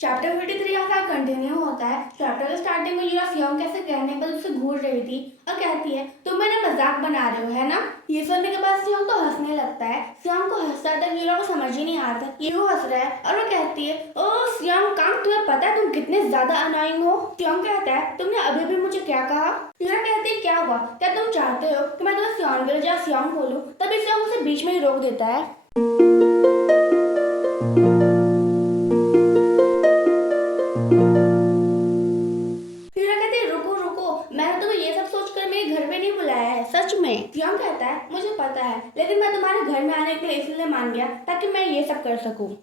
Chapter 53 यहाँ का continue होता है। चैप्टर के स्टार्टिंग में यूरा सियोंग कैसे कहने पर उससे घूर रही थी और कहती है तुम मेरा मजाक बना रहे हो है ना। ये सुनने के बाद सियोंग तो हंसने लगता है। सियोंग को हंसता तक यूरा को समझ ही नहीं आता ये वो हंस रहा है और वो कहती है ओह सियोंग कांग तुम्हें पता है तुम कितने ज्यादा अनोइंग हो। सियोंग कहता है तुमने अभी भी मुझे क्या कहा। यूरा कहती है क्या हुआ, क्या तुम चाहते हो कि मैं तुम्हें सियोंग या सियोंग बोलूं। तभी सियोंग उसे बीच में ही रोक देता है। मैंने तुम्हें ये सब सोचकर मेरे घर पे नहीं बुलाया है सच में। सियोंग कहता है मुझे पता है लेकिन मैं तुम्हारे घर में आने के लिए इसलिए मान गया ताकि मैं ये सब कर सकूं।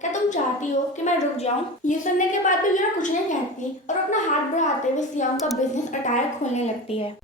क्या तुम चाहती हो कि मैं रुक जाऊं? ये सुनने के बाद भी यूरा कुछ नहीं कहती और अपना हाथ बढ़ाते हुए सियोंग का बिजनेस अटायर खोलने लगती है।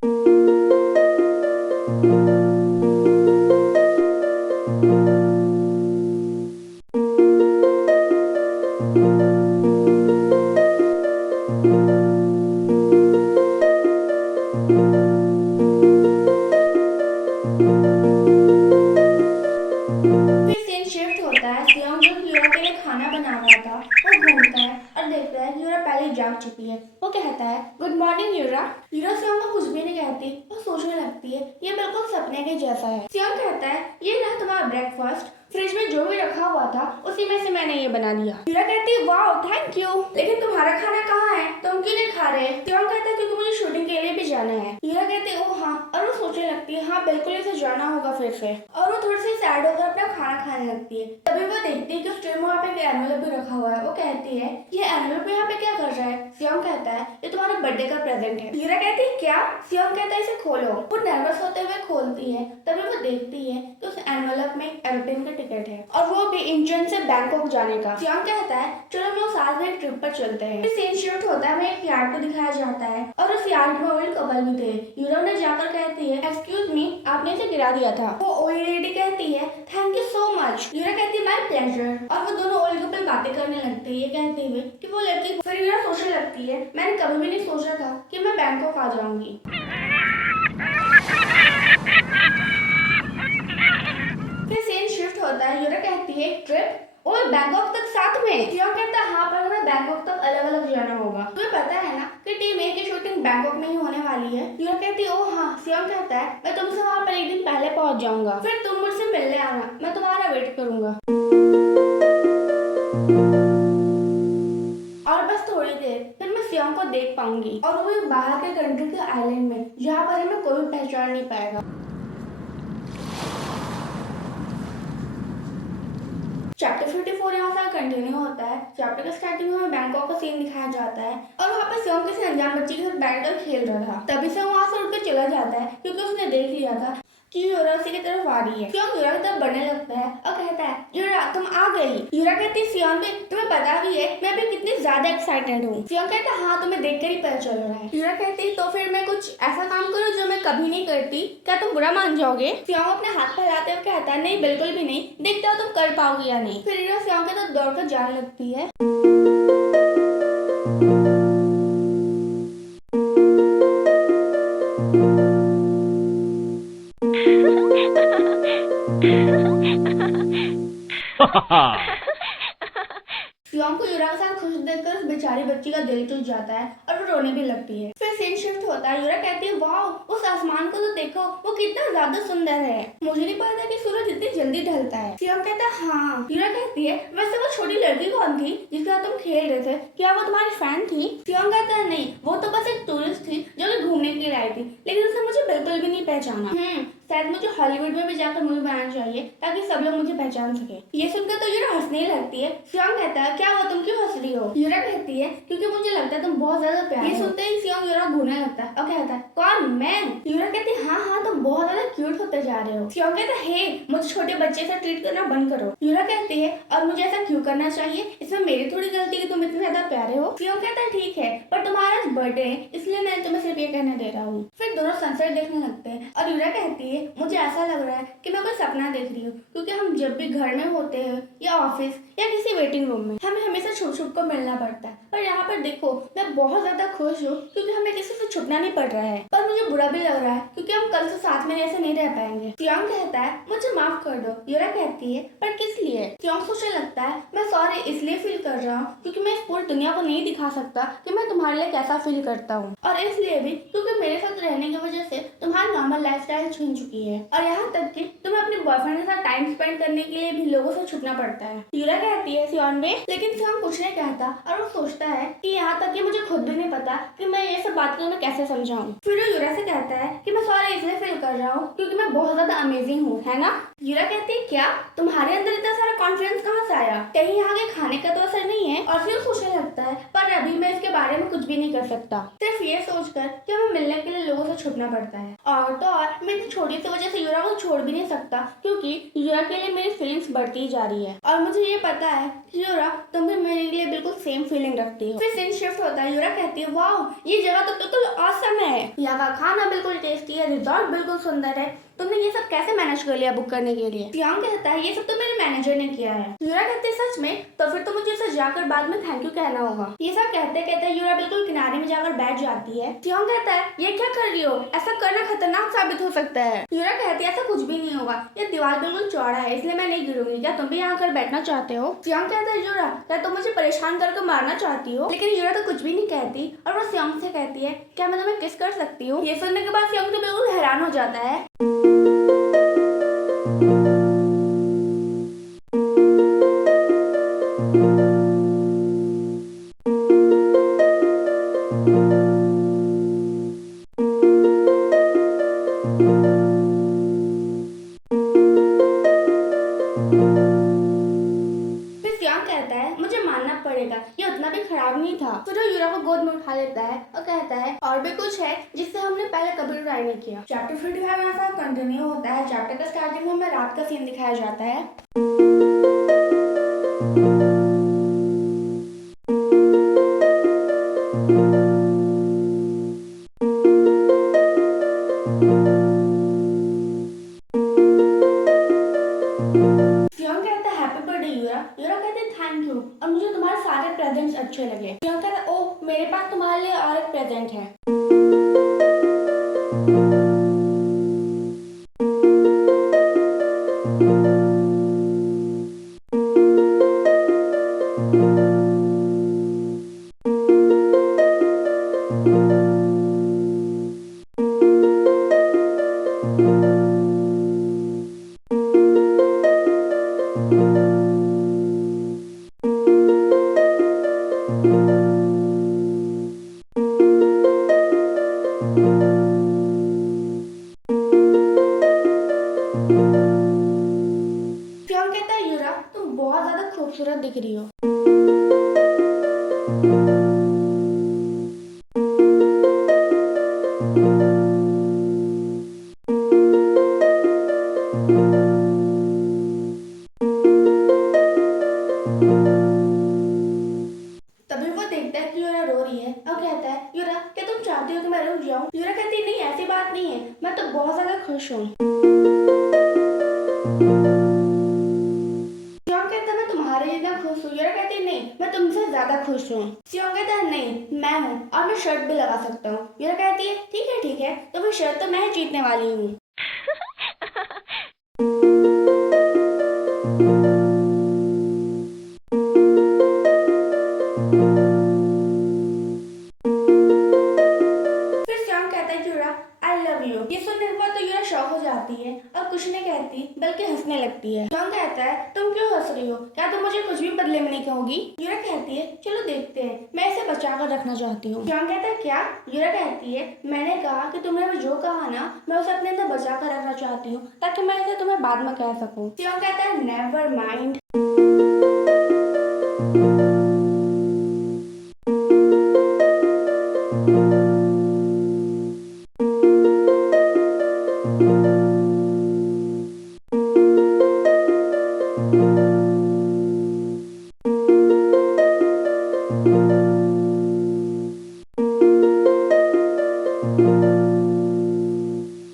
खाना बना रहा था वो घूमता है और देखता है यूरा पहले जाग चुकी है। वो कहता है गुड मॉर्निंग यूरा। यूरा सियोंग को कुछ भी नहीं कहती वो सोचने लगती है ये बिल्कुल सपने के जैसा है। सियोंग कहता है ये रहा तुम्हारा ब्रेकफास्ट, फ्रिज में जो भी रखा हुआ था उसी में से मैंने ये बना दिया। यूरा कहती है वाओ थैंक यू, लेकिन तुम्हारा खाना कहाँ है, तुम क्यों नहीं खा रहे। सियोंग कहता है क्योंकि मुझे शूटिंग के लिए भी जाना है। यूरा कहती है ओह हाँ, और वो सोचने लगती है हाँ बिल्कुल इसे जाना होगा फिर से, और वो थोड़ी सी सैड होकर अपना खाना खाने लगती है। तभी वो देखती है कि उस ट्रे में वहाँ पे एनवेलप भी रखा हुआ है। वो कहती है ये एनवेलप यहाँ पे क्या कर रहा है। सियोंग कहता है ये तुम्हारे बर्थडे का प्रेजेंट है। यूरा कहती है क्या। सियोंग कहता है इसे खोलो। वो नर्वस होते हुए खोलती है तभी वो देखती है कि उस एनवेलप में एरोप्लेन का टिकट है और वो भी इंडियन से बैंकॉक जाने का। सियोंग कहता है चलो हम लोग साथ में एक ट्रिप पर चलते हैं। सीन शूट होता है, हमें एक यार्ड को दिखाया जाता है और उस यार्ड में ओल्ड कपल भी थे। यूरा ने जाकर कहती है एक्सक्यूज मी आपने इसे गिरा दिया था। वो ओल्ड लेडी कहती है थैंक यू सो मच। यूरा कहती है माय प्लेजर, और वो दोनों ओल्ड कपल बातें करने लगते हैं ये कहते हुए कि वो लड़की। फिर यूरा सोचने लगती है मैंने कभी भी नहीं सोचा था कि मैं बैंकॉक आ जाऊंगी। फिर सीन शिफ्ट होता है, यूरा कहती है ट्रिप और बैंकॉक तक साथ में। सियोंग कहता है हाँ पर हमें बैंकॉक तक अलग अलग जाना होगा। तुम्हें पता है ना कि टीम ए की शूटिंग बैंकॉक में ही होने वाली है। यूरा कहती है ओह हाँ। सियोंग कहता है मैं तुमसे वहाँ पर एक दिन पहले पहुँच जाऊंगा, फिर तुम मुझसे मिलने आना, मैं तुम्हारा वेट करूंगा। और बस थोड़ी देर फिर मैं सियोंग को देख पाऊंगी और वो भी बाहर के कंट्री के आइलैंड में जहाँ पर हमें कोई पहचान नहीं पाएगा। चैप्टर 54 यहाँ से कंटिन्यू होता है। चैप्टर के स्टार्टिंग में हमें बैंकॉक का सीन दिखाया जाता है और वहाँ पे सियोंग किसी अनजान बच्ची के साथ बैठकर खेल रहा था। तभी से वहाँ से उठ के चला जाता है क्योंकि उसने देख लिया था कि यूरा उसी की तरफ आ रही है। सियोंग यूरा की तरफ बढ़ने लगता है और कहता है यूरा तुम आ गई। यूरा कहती है सियोंग भी तुम्हें पता भी है मैं अभी कितनी ज्यादा एक्साइटेड हूँ। सियोंग कहता है हाँ तुम्हें देखकर ही पता चल रहा है। यूरा कहती है तो फिर मैं कुछ ऐसा काम करूँ जो मैं कभी नहीं करती, क्या तुम बुरा मान जाओगे। सियोंग अपने हाथ फैलाते हुए कहता है नहीं बिल्कुल भी नहीं, देखते हो तुम कर पाओगे या नहीं। फिर यूरा सियोंग के तरफ दौड़कर जाने लगती है। सियोंग को यूरा के साथ खुश देखकर उस बेचारी बच्ची का दिल टूट जाता है और वो रोने भी लगती है। फिर सीन शिफ्ट होता है, यूरा कहती है वाओ उस आसमान को तो देखो वो कितना ज्यादा सुंदर है, मुझे नहीं पता कि सूरज इतनी जल्दी ढलता है। सियोंग कहता है हाँ। यूरा कहती है वैसे वो छोटी लड़की कौन थी जिसके साथ तुम खेल रहे थे, क्या वो तुम्हारी फैन थी। सियोंग कहता है नहीं वो तो बस एक टूरिस्ट थी जो कि घूमने के लिए आई थी, लेकिन उसने मुझे बिल्कुल भी नहीं पहचाना। शायद मुझे हॉलीवुड में भी जाकर मूवी बनाना चाहिए ताकि सब लोग मुझे पहचान सके। ये सुनकर तो यूरा हंसने लगती है। सियोंग कहता है क्या हुआ, तुम क्यों हंस रही हो? यूरा कहती है क्योंकि मुझे लगता है तुम बहुत ज्यादा प्यारी हो। ये सुनते ही सियोंग यूरा घूरने लगता है और कहता है कौन, मैं? यूरा कहती है हाँ तुम बहुत ज्यादा क्यूट होते जा रहे हो। सियोंग कहता है हे, मुझे छोटे बच्चे से ट्रीट करना बंद करो। यूरा कहती है और मुझे ऐसा क्यों करना चाहिए, इसमें मेरी थोड़ी गलती कि तुम इतने ज्यादा प्यारे हो। सियोंग कहता है ठीक है, पर तुम्हारा बर्थडे है इसलिए मैं तुम्हें सिर्फ ये कहने दे रहा हूँ। फिर दोनों सनसेट देखने लगते हैं और यूरा कहती है मुझे ऐसा लग रहा है कि मैं कोई सपना देख रही हूँ, क्योंकि हम जब भी घर में होते हैं या ऑफिस या किसी वेटिंग रूम में हमें हमेशा छुप छुप को मिलना पड़ता है, पर यहाँ पर देखो मैं बहुत ज्यादा खुश हूँ क्योंकि हमें किसी से छुपना नहीं पड़ रहा है। पर मुझे बुरा भी लग रहा है क्योंकि हम कल से साथ में ऐसे नहीं रह पाएंगे। सियोंग कहता है मुझे माफ कर दो। यूरा कहती है पर किस लिए? सियोंग सोचने लगता है मैं सॉरी इसलिए फील कर रहा हूँ क्योंकि मैं इस पूरी दुनिया को नहीं दिखा सकता कि मैं तुम्हारे लिए कैसा फील करता हूँ, और इसलिए भी क्योंकि मेरे साथ रहने की वजह से तुम्हारी नॉर्मल लाइफस्टाइल छीन चुकी है, और यहाँ तक कि तुम्हें अपने बॉयफ्रेंड के साथ टाइम स्पेंड करने के लिए भी लोगों से छुपना पड़ता है। यूरा कहती है सियोन में, लेकिन सियोन कुछ नहीं कहता और वो सोचता है कि यहाँ तक कि मुझे खुद भी नहीं पता कि मैं ये सब बात को कैसे समझाऊं। फिर वो यूरा से कहता है कि मैं सॉरी इसलिए फील कर रहा हूँ क्योंकि मैं बहुत ज्यादा अमेजिंग हूँ, है ना? यूरा कहती है क्या तुम्हारे अंदर इतना सारा कॉन्फिडेंस कहाँ से आया? कहीं यहाँ के खाने का तो असर नहीं है? और फिर सोचने लगता है पर अभी मैं इसके बारे में कुछ भी नहीं कर सकता, सिर्फ ये सोचकर कि हमें मिलने के लिए लोगों से छुपना पड़ता है। और तो और मैं इतनी छोटी सी वजह से यूरा को छोड़ भी नहीं सकता क्योंकि यूरा के लिए मेरी फीलिंग्स बढ़ती जा रही है, और मुझे ये पता है कि यूरा तुम भी मेरे लिए बिल्कुल सेम फीलिंग रखती हो। फिर सीन शिफ्ट होता है। यूरा कहती है वाह ये जगह तो बिल्कुल ऑसम है, यहाँ का खाना बिल्कुल टेस्टी है, रिजॉर्ट बिल्कुल सुंदर है, तुमने ये सब कैसे मैनेज कर लिया बुक करने के लिए? सियोंग कहता है ये सब तो मेरे मैनेजर ने किया है। यूरा कहते हैं सच में? तो फिर तो मुझे इसे जाकर बाद में थैंक यू कहना होगा। ये सब कहते कहते यूरा बिल्कुल किनारे में जाकर बैठ जाती है। सियोंग कहता है ये क्या कर रही हो, ऐसा करना खतरनाक साबित हो सकता है। यूरा कहती है ऐसा कुछ भी नहीं होगा, ये दीवार बिल्कुल चौड़ा है इसलिए मैं नहीं गिरूंगी, क्या तुम भी यहाँ कर बैठना चाहते हो? सियोंग कहता है यूरा क्या तुम मुझे परेशान करके मारना चाहती हो? लेकिन यूरा तो कुछ भी नहीं कहती और वो सियोंग से कहती है क्या मैं तुम्हें किस कर सकती हूँ? ये सुनने के बाद सियोंग तो बिल्कुल हैरान हो जाता है। मुझे मानना पड़ेगा ये उतना भी खराब नहीं था। फिर वो यूरा को गोद में उठा लेता है और कहता है और भी कुछ है जिससे हमने पहले कभी ट्राई नहीं किया। चैप्टर 55 ऐसा कंटिन्यू होता है। चैप्टर का स्टार्टिंग में हमें रात का सीन दिखाया जाता है। यूरा कहते थैंक यू और मुझे तुम्हारे सारे प्रेजेंट्स अच्छे लगे। यूरा कहता ओह मेरे पास तुम्हारे लिए और एक प्रेजेंट है। कहता है यूरा तुम बहुत ज्यादा खूबसूरत दिख रही हो। तभी वो देखता है कि यूरा रो रही है और कहता है यूरा क्या तुम चाहती हो कि मैं रुक जाऊं? यूरा कहती है नहीं ऐसी बात नहीं है, मैं तो बहुत ज्यादा खुश हूँ। सियोंग कहता है मैं तुम्हारे जितना खुश हूँ। यूरा कहती है नहीं मैं तुमसे ज्यादा खुश हूँ। सियोंग कहता है नहीं मैं हूँ और मैं शर्ट भी लगा सकता हूँ। यूरा कहती है ठीक है तो फिर शर्ट तो मैं ही जीतने वाली हूँ। ये सुनने के बाद तो यूरा शॉक हो जाती है और कुछ नहीं कहती बल्कि हंसने लगती है। सियोंग कहता है तुम क्यों हंस रही हो? क्या तुम मुझे कुछ भी बदले में नहीं कहोगी? यूरा कहती है चलो देखते हैं, मैं इसे बचा कर रखना चाहती हूँ। जियोंग कहता है क्या? यूरा कहती है मैंने कहा कि तुमने जो कहा ना मैं उसे अपने अंदर बचा कर रखना चाहती हूँ ताकि मैं इसे तुम्हें बाद में कह सकूँ। जियोंग कहता है नेवर माइंड।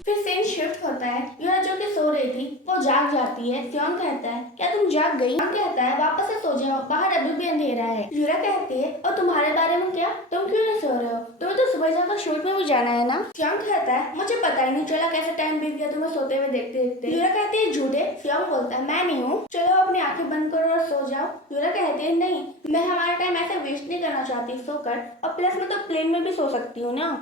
फिर सीन शिफ्ट होता है। यूरा जो कि सो रही थी वो जाग जाती है। जियोंग कहता है क्या तुम जाग गई? जियोंग कहता है वापस से सो जाओ, बाहर अभी भी अंधेरा है। यूरा कहती है और तुम्हारे बारे में क्या? तुम क्यों नहीं सो रहे हो? तुम्हें तो सुबह जाकर शूट में भी जाना है ना? जियोंग कहता है मुझे पता ही नहीं चला कैसे टाइम बीत गया तुम्हें सोते हुए देखते देखते। यूरा कहती है झूठे। जियोंग बोलता है मैं नहीं हूँ, चलो अपनी आंखें बंद करो और सो जाओ। यूरा कहती है नहीं, मैं हमारा टाइम ऐसे वेस्ट नहीं करना चाहती सोकर, और प्लस मैं तो प्लेन में भी सो सकती हूँ ना।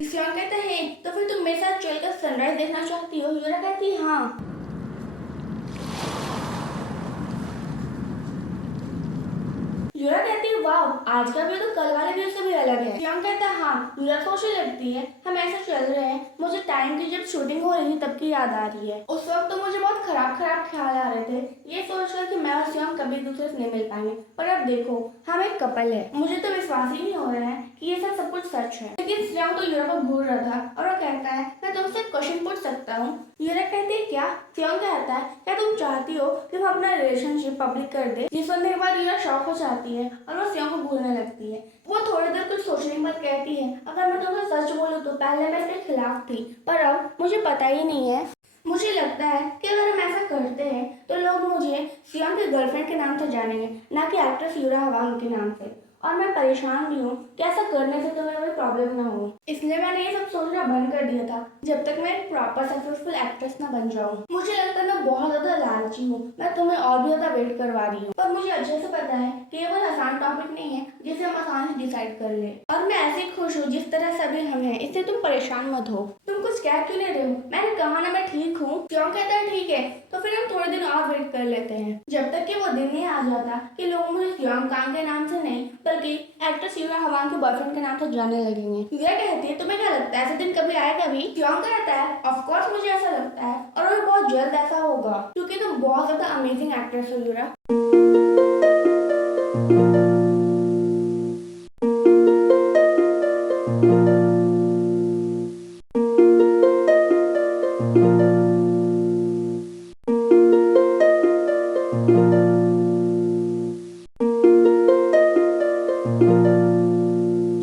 जियोंग कहता है तो फिर तुम मेरे साथ चलकर सनराइज देखना चाहती हो? यूरा कहती है हाँ। यूरा कहती है वाह आज का व्यू तो कल वाले व्यू से भी अलग है। जियोंग कहता है हाँ। यूरा सोचने लगती है हम ऐसे चल रहे हैं, मुझे टाइम की जब शूटिंग हो रही थी तब की याद आ रही है। उस वक्त तो मुझे बहुत खराब खराब ख्याल आ रहे थे, ये सोचकर कि मैं और जियोंग कभी दूसरे से नहीं मिल पाएंगे, पर अब देखो हम एक कपल है। मुझे तो विश्वास ही नहीं हो रहा है कि ये सब कुछ सच है। लेकिन जियोंग तो यूरा को घूर रहा था और वो कहता है मैं तुमसे क्वेश्चन पूछ सकता हूँ? यूरा कहती है क्या? जियोंग कहता है क्या तुम चाहती हो कि हम अपना रिलेशनशिप पब्लिक कर दे? ये सुनने के बाद यूरा शॉक हो जाती है और वो जियोंग को घूरने लगती है। वो थोड़ी देर कुछ सोचने के बाद कहती है अगर मैं तुम्हें सच बोलूं तो पहले मैं इसके खिलाफ थी, पर अब मुझे पता ही नहीं है। मुझे लगता है कि अगर हम ऐसा करते हैं तो लोग मुझे जियोंग की गर्लफ्रेंड के नाम से जानेंगे, ना कि एक्ट्रेस यूरा हवांग के नाम से, और मैं परेशान भी हूँ कि ऐसा करने से तुम्हें कोई प्रॉब्लम ना हो। इसलिए मैंने ये सब सोचना बंद कर दिया था जब तक मैं एक प्रॉपर सक्सेसफुल एक्ट्रेस ना बन जाऊँ। मुझे लगता है मैं बहुत ज्यादा लालची हूँ, मैं तुम्हें और भी ज्यादा वेट करवा रही हूँ, पर मुझे अच्छे से पता है कि ये कोई आसान टॉपिक नहीं है जिसे हम आसान से डिसाइड कर ले, और मैं ऐसे खुश हूँ जिस तरह सभी हम हैं, इससे तुम परेशान मत हो। तुम कुछ कह क्यों नहीं रहे हो? मैंने कहा ना मैं ठीक हूँ। जियोंग कहता है ठीक है तो फिर हम थोड़े दिन और वेट कर लेते हैं, जब तक कि वो दिन नहीं आ जाता कि लोग मुझे जियोंग कांग के नाम से नहीं बल्कि एक्ट्रेस यूरा हवांग के बॉयफ्रेंड के नाम से जाने लगेंगे। यूरा कहती है तुम्हें क्या लगता है ऐसा दिन कभी आएगा भी? जियोंग कहता है ऑफ कोर्स मुझे ऐसा लगता है और वो बहुत जल्द ऐसा होगा क्योंकि तुम बहुत ज्यादा अमेजिंग एक्ट्रेस हो यूरा।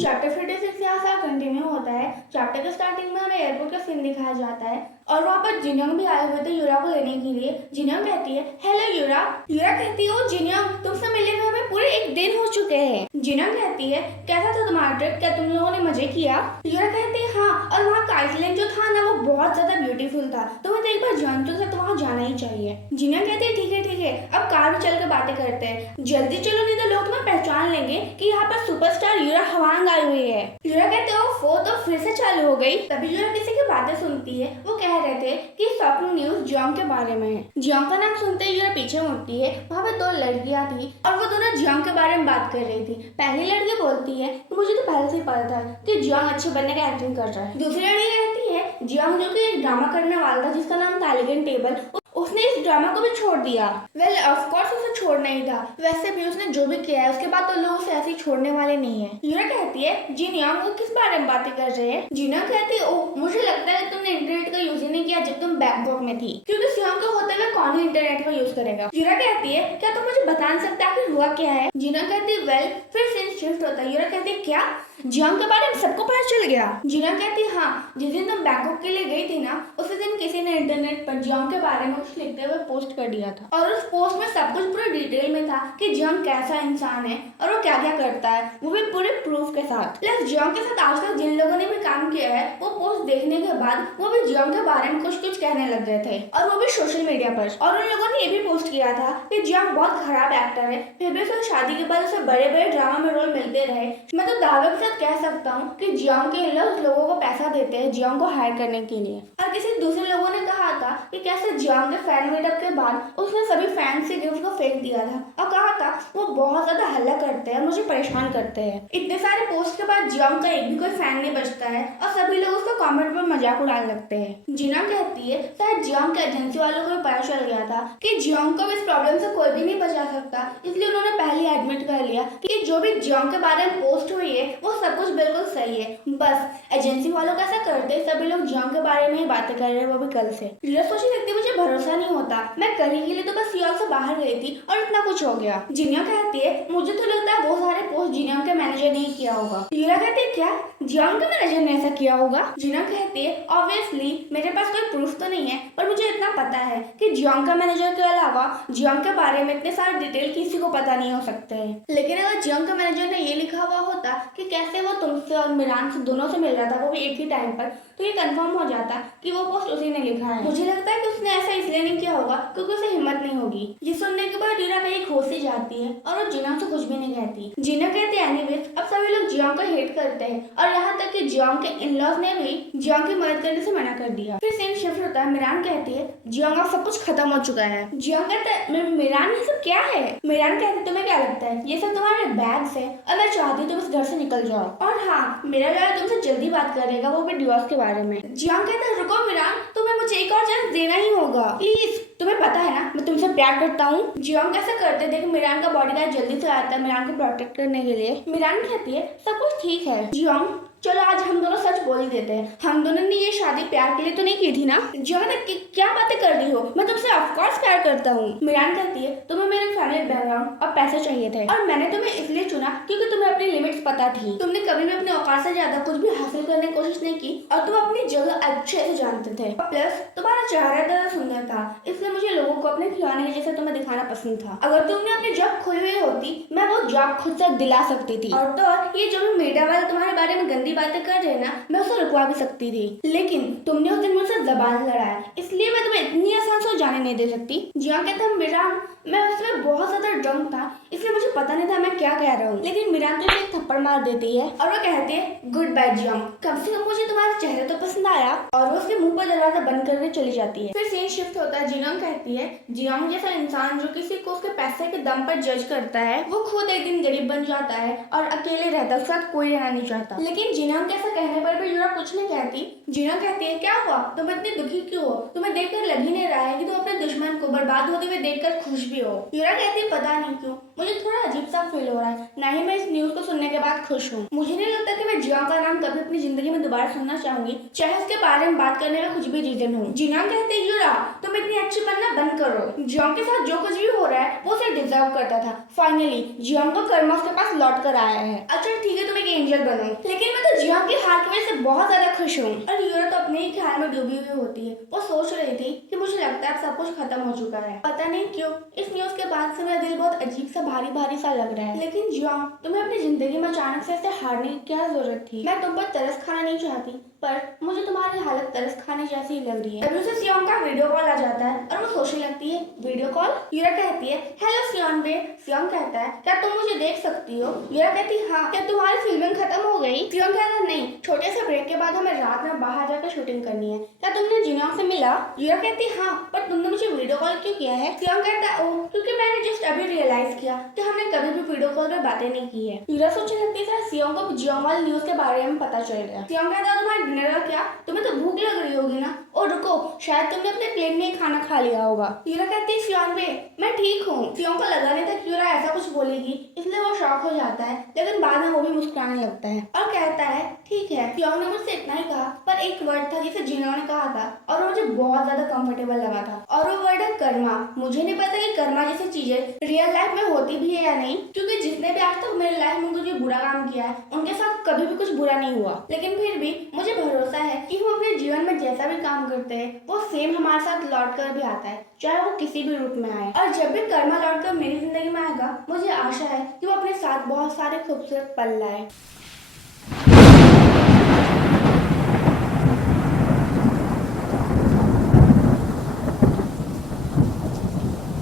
चैप्टर 56 यहाँ से कंटिन्यू होता है। चैप्टर के स्टार्टिंग में हमें एयरपोर्ट का सीन दिखाया जाता है और वहाँ पर जिनयोंग भी आए हुए थे यूरा को लेने के लिए। जिनयोंग कहती है हेलो यूरा। यूरा कहती है ओ जिनयोंग तुमसे मिलने में हमें पूरे एक दिन हो चुके हैं। जिनयोंग कहती है कैसा था तुम्हारा ट्रिप, क्या तुम लोगों ने मजे किया? यूरा कहती है हाँ, और वहाँ का आइसलैंड जो था ना वो बहुत ज्यादा ब्यूटीफुल था, तुम्हें तो एक बार जानते हो तो वहाँ जाना ही चाहिए। जिनयोंग कहती है ठीक है अब कार में चल कर बातें करते हैं, जल्दी चलो नहीं तो लोग तुम्हें पहचान लेंगे कि यहाँ पर सुपरस्टार यूरा हवांग आई हुई है। यूरा कहते हो वो तो फिर से चालू हो गई। तभी यूरा किसी की बातें सुनती है, वो कह रहे थे कि शॉकिंग न्यूज जियोंग के बारे में है। जियोंग का नाम सुनते ही यूरा पीछे मुड़ती है, वहाँ पे दो लड़कियां थी और वो दोनों जियोंग के बारे में बात कर रही थी। पहली लड़की बोलती है कि मुझे तो पहले से ही पता था कि जियोंग अच्छे बनने का एक्टिंग कर रहा है। दूसरी लड़की कहती है जियोंग जो कि एक ड्रामा करने वाला था जिसका नाम था एलिगेंट टेबल, उसने इस ड्रामा को भी छोड़ दिया। वेल ऑफ कोर्स उसे छोड़ना ही था, वैसे भी उसने जो भी किया है उसके बाद तो लोग उसे ऐसे ही छोड़ने वाले नहीं है। यूरा कहती है जिनयोंग वो किस बारे में बातें कर रहे हैं? जिनयोंग कहती है ओह मुझे लगता है तुमने इंटरनेट का यूज ही नहीं किया जब तुम बैंकॉक में थी, क्योंकि जियोंग को होते हुए कौन ही इंटरनेट का यूज करेगा। यूरा कहती है क्या तुम मुझे बता सकते आखिर हुआ क्या है? जिनयोंग कहती है वेल फिर सीन शिफ्ट होता है। यूरा कहती है क्या जियोंग के बारे में सबको पता चल गया? जियोंग कहती है हाँ, जिस दिन तुम बैंकॉक के लिए गई थी ना उसी दिन किसी ने इंटरनेट पर जियोंग के बारे में कुछ लिखते हुए पोस्ट कर दिया था, और उस पोस्ट में सब कुछ पूरे डिटेल में था कि जियोंग कैसा इंसान है और वो क्या क्या करता है, वो भी पूरे प्रूफ के साथ। प्लस जियोंग के साथ आज तक जिन लोगों ने भी काम किया है वो पोस्ट देखने के बाद वो भी जियोंग के बारे में कुछ कुछ कहने लग गए थे, और वो भी सोशल मीडिया पर। और उन लोगों ने ये भी पोस्ट किया था कि जियोंग बहुत खराब एक्टर है, फिर भी उसे शादी के बाद उसे बड़े बड़े ड्रामा में रोल मिलते रहे। मैं तो दावे के साथ कह सकता हूँ कि जियांग के इन-लॉज लोगों को पैसा देते हैं जियांग को हायर करने के लिए। और किसी दूसरे लोगों ने कहा था कि कैसे जियांग के फैन मीटअप के बाद उसने सभी फैंस से गिफ्ट को फेंक दिया था और कहा था वो बहुत ज्यादा हल्ला करते हैं, मुझे परेशान करते हैं। इतने सारे पोस्ट के बाद जियांग का एक भी कोई फैन नहीं बचता है और सभी लोग उसका कमेंट पर मजाक उड़ाने लगते हैं। जीना कहती है शायद जियांग के एजेंसी वालों को पता चल गया था कि जियांग को इस प्रॉब्लम से कोई भी नहीं बचा सकता, इसलिए उन्होंने पहले ही एडमिट कर लिया कि जो भी जियांग के बारे में पोस्ट हुई है वो सब कुछ बिल्कुल सही है। बस एजेंसी वालों का ऐसा करते सभी लोग जियांग के बारे में ही बातें कर रहे हैं, वो भी कल से। रिया सोचने लगती मुझे भरोसा नहीं होता, मैं कल ही के लिए तो बस सियोल से बाहर गई थी और इतना कुछ हो गया। जिनिया कहती है मुझे तो लगता है वो सारे पोस्ट जियांग के मैनेजर ने ही किया होगा। लीरा कहती है क्या जियांग के मैनेजर ने ऐसा किया होगा? जिनिया कहती है ऑब्वियसली मेरे पास कोई प्रूफ तो नहीं है, पर मुझे इतना पता है कि जियांग का मैनेजर के अलावा जियांग के बारे में इतने सारे डिटेल किसी को पता नहीं हो सकते हैं। लेकिन अगर जियांग का मैनेजर ने ये लिखा हुआ होता कि कैसे वो तुमसे और मिरान से दोनों से मिल रहा था, वो भी एक ही टाइम पर, तो ये कंफर्म हो जाता कि वो पोस्ट उसी ने लिखा है। मुझे लगता है कि उसने ऐसा इसलिए नहीं किया होगा क्योंकि उसे हिम्मत नहीं होगी। ये सुनने के बाद रीरा कहीं खो सी जाती है और वो जियांग से कुछ भी नहीं कहती। जियांग कहती है एनीवेज अब सभी लोग जियांग को हेट करते हैं और यहाँ तक कि जियांग के इन-लॉज ने भी जियांग की मदद करने से मना कर दिया। फिर सीन शिफ्ट होता है, मिरान कहती है जियांग अब सब कुछ खत्म हो चुका है। जियांग कहता है मिरान ये सब क्या है? मिरान कहती है तुम्हें क्या लगता है ये सब तुम्हारे बैग्स है और मैं चाहती हूँ तुम इस घर से निकल जाओ। और हाँ मेरा लड़का तुमसे जल्दी बात करेगा, वो भी डिवोर्स के बारे में। जियांग कहता है रुको मिरान, तुम्हें मुझे एक और चांस देना ही होगा प्लीज, तुम्हें पता है ना मैं तुमसे प्यार करता हूँ। जियांग कैसे करते देख मिरान का बॉडीगार्ड जल्दी से आता है मिरान को प्रोटेक्ट करने के लिए। मिरान कहती है सब कुछ ठीक है जियांग, चलो आज हम दोनों सच बोल ही देते हैं, हम दोनों ने ये शादी प्यार के लिए तो नहीं की थी ना? जियांग क्या बातें कर रही हो, मैं तुमसे ऑफकोर्स प्यार करता हूँ। मिरान कहती है तुम्हें मेरे फैमिली बैकग्राउंड और पैसे चाहिए थे और मैंने तुम्हें इसलिए चुना क्योंकि तुम्हें अपनी लिमिट्स पता थी। तुमने कभी भी अपने औकात से ज्यादा कुछ भी हासिल करने की कोशिश नहीं की और तुम अपनी जगह अच्छे से जानते थे। प्लस तुम्हारा चेहरा ज्यादा सुंदर था, इसलिए मुझे लोगों को अपने खिलौने के जैसे तुम्हें दिखाना पसंद था। अगर तुमने अपनी जॉब खोई हुई होती मैं वो जॉब खुद से दिला सकती थी। और तो ये जो भी मीडिया वाले तुम्हारे बारे में गंदी बातें कर रहे ना, मैं उसे रुकवा भी सकती थी, लेकिन तुमने उस दिन मुझसे जबान लड़ाया, इसलिए मैं तुम्हें इतनी आसान से जाने नहीं दे सकती। जियांग कहता है मिरान मैं उसमें बहुत ज्यादा ड्रंक था, इसलिए मुझे पता नहीं था मैं क्या कह रहा हूँ। लेकिन मिरान तो एक थप्पड़ मार देती है और वो कहती है गुड बाय जियांग, कम से कम मुझे तुम्हारा चेहरा तो पसंद आया, और वो उसके मुंह पर दरवाजा बंद करके चली जाती है। फिर सीन शिफ्ट होता है, जियांग कहती है जियांग जैसा इंसान जो किसी को उसके पैसे के दम पर जज करता है वो खुद एक दिन गरीब बन जाता है और अकेले रहता है, उसके साथ कोई रहना नहीं चाहता। लेकिन जियांग के ऐसा कहने पर भी यूरा कुछ नहीं कहती। जियांग कहती है क्या हुआ, तुम इतनी दुखी क्यों हो, तुम्हें देखकर लग ही नहीं रहा है कि तुम अपने दुश्मन को बर्बाद होते हुए देखकर खुश भी हो। यूरा कहती है पता नहीं क्यों मुझे थोड़ा अजीब सा फील हो रहा है, ना ही मैं इस न्यूज को सुनने के बाद खुश हूँ। मुझे नहीं लगता कि मैं जियांग का नाम कभी अपनी जिंदगी में दोबारा सुनना चाहूंगी, चाहे उसके बारे में बात करने में कुछ भी रीजन हो। जियांग कहते हैं यूरा तुम इतनी अच्छी बनना बंद करो, जियांग के साथ जो कुछ भी हो रहा है वो उसे डिजर्व करता था। फाइनली जियांग को कर्मा उसके पास लौट कर आया है। अच्छा ठीक है तुम एक एंजल बनो, लेकिन मैं तो जियांग की हार की वजह से बहुत ज्यादा खुश हूँ। और यूरा तो अपने ही ख्याल में डूबी हुई होती है, वो सोच रही थी कि मुझे लगता है सब कुछ खत्म हो चुका है। पता नहीं क्यों इस न्यूज के बाद से मेरा दिल बहुत अजीब सा भारी भारी सा लग रहा है। लेकिन जियांग तुम्हें अपनी जिंदगी में अचानक से ऐसे हारने की क्या जरूरत थी? मैं तुम पर तरस खाना नहीं चाहती, पर मुझे तुम्हारी हालत तरस खाने जैसी ही लग रही है। तभी उसे सियोंग का वीडियो कॉल आ जाता है और वो सोचने लगती है वीडियो कॉल। यूरा कहती है हेलो सियोन बे। सियोंग कहता है क्या तुम मुझे देख सकती हो? यूरा कहती है हाँ। क्या तुम्हारी फिल्मिंग खत्म हो गई? सियोंग कहता है नहीं, छोटे से ब्रेक के बाद हमें रात में बाहर जाकर शूटिंग करनी है। क्या तुमने जियांग से मिला? यूरा कहती है हाँ, पर तुमने मुझे वीडियो कॉल क्यों किया है? सियोंग कहता है ओह क्योंकि मैंने जस्ट अभी रियलाइज किया कि हमने कभी भी वीडियो कॉल पे बातें नहीं की है। यूरा सोचने लगती है सियोंग को जियांग वाली न्यूज के बारे में पता चल गया। सियोंग कहता है तुम्हारा डिनर का क्या? तुम्हें तो भूख लग रही होगी ना? और रुको शायद तुमने अपने प्लेट में ही खाना खा लिया होगा। यूरा कहती है सियोंग बे मैं ठीक हूँ। सियोंग को लगा नहीं था कि यूरा ऐसा कुछ बोलेगी, इसलिए वो शॉक हो जाता है, लेकिन बाद में वो भी मुस्कुराने लगता है और कहता है ठीक है। सियोंग ने मुझसे इतना ही कहा, पर एक वर्ड था जिसे जियांग ने कहा था और वो मुझे बहुत ज्यादा कंफर्टेबल लगा था, और वो वर्ड है कर्मा। मुझे नहीं पता कि कर्मा जैसी चीजें रियल लाइफ में होती भी है या नहीं, क्योंकि जिसने भी आज तक मेरी लाइफ में कुछ भी बुरा काम किया है उनके साथ कभी भी कुछ बुरा नहीं हुआ। लेकिन फिर भी मुझे भरोसा है कि हम अपने जीवन में जैसा भी काम करते हैं वो सेम हमारे साथ लौट कर भी आता है, चाहे वो किसी भी रूप में आए। और जब भी कर्मा लौट कर मेरी जिंदगी में आएगा मुझे आशा है कि वो अपने साथ बहुत सारे खूबसूरत पल लाए।